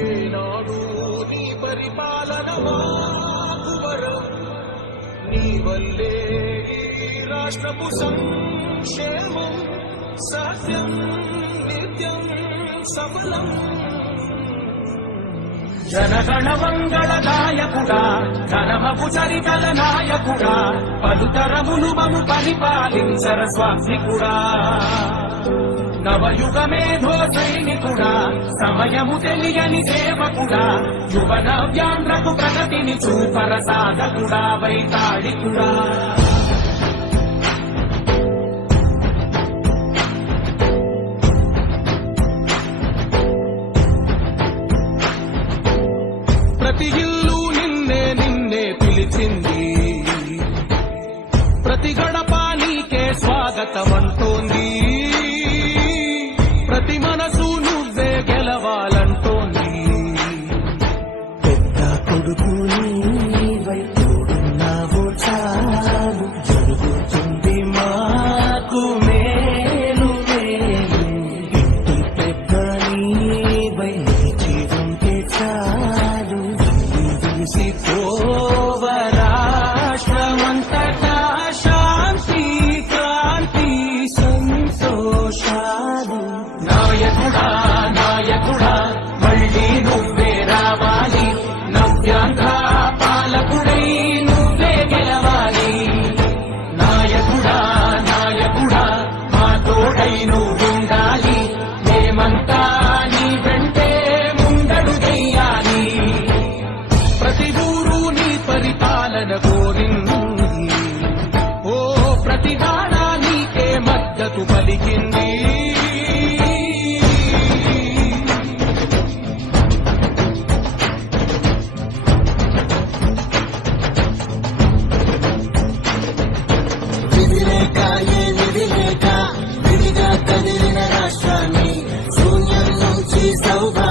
ఏనాడు నీ పరిపాలన మాకు వరం, నీ వల్లే ఈ రాష్ట్రపు సంక్షేమం సత్యం నిత్యం సఫలం. జనగణ మంగళ నాయకుడా, ధనమపు చరితల నాయకుడా, పలుతరములు మము పరిపాలించర స్వామికుడా. నవయుగ మేధో సైనికుడా, సమయము తెలియని సేవకుడా, యువన వ్యాంధ్రకు ప్రగతిని చూపర సాధకుడా, వైతాళికుడా. ప్రతి ఇల్లు నిన్నే నిన్నే పిలిచింది, ప్రతి గడప నీకే స్వాగతమంటోంది, ప్రతి మనసు నువ్వే గెలవాలంటోంది. పెద్ద కొడుకు నీవై తోడున్నావు చాలు, జరుగుతుంది మాకు మేలు మేలు. ఇంటి పెద్ద నీవై నిలిచి ఉంటే చాలు, విసిపోవ రాష్ట్రమంతటా శాంతి క్రాంతి సంతోషాలు. నాయకుడా నాయకుడా మళ్ళీ నువ్వే రావాలి, నవ్యాంధ్ర పాలకుడై నువ్వే గెలవాలి. నాయకుడా నాయకుడా మా తోడై నువ్వుండాలి, మేమంతా నీ వెంటే ముందడు చెయ్యాలి. ప్రతి ఊరు నీ పరిపాలన కోరింది, ఓ ప్రతి వాడ నీకే మద్దతు పలికింది. విధిలేక ఏ విధిలేక విధిగా కదిలిన రాష్ట్రాన్ని శూన్యం నుంచి సౌభాగ్యం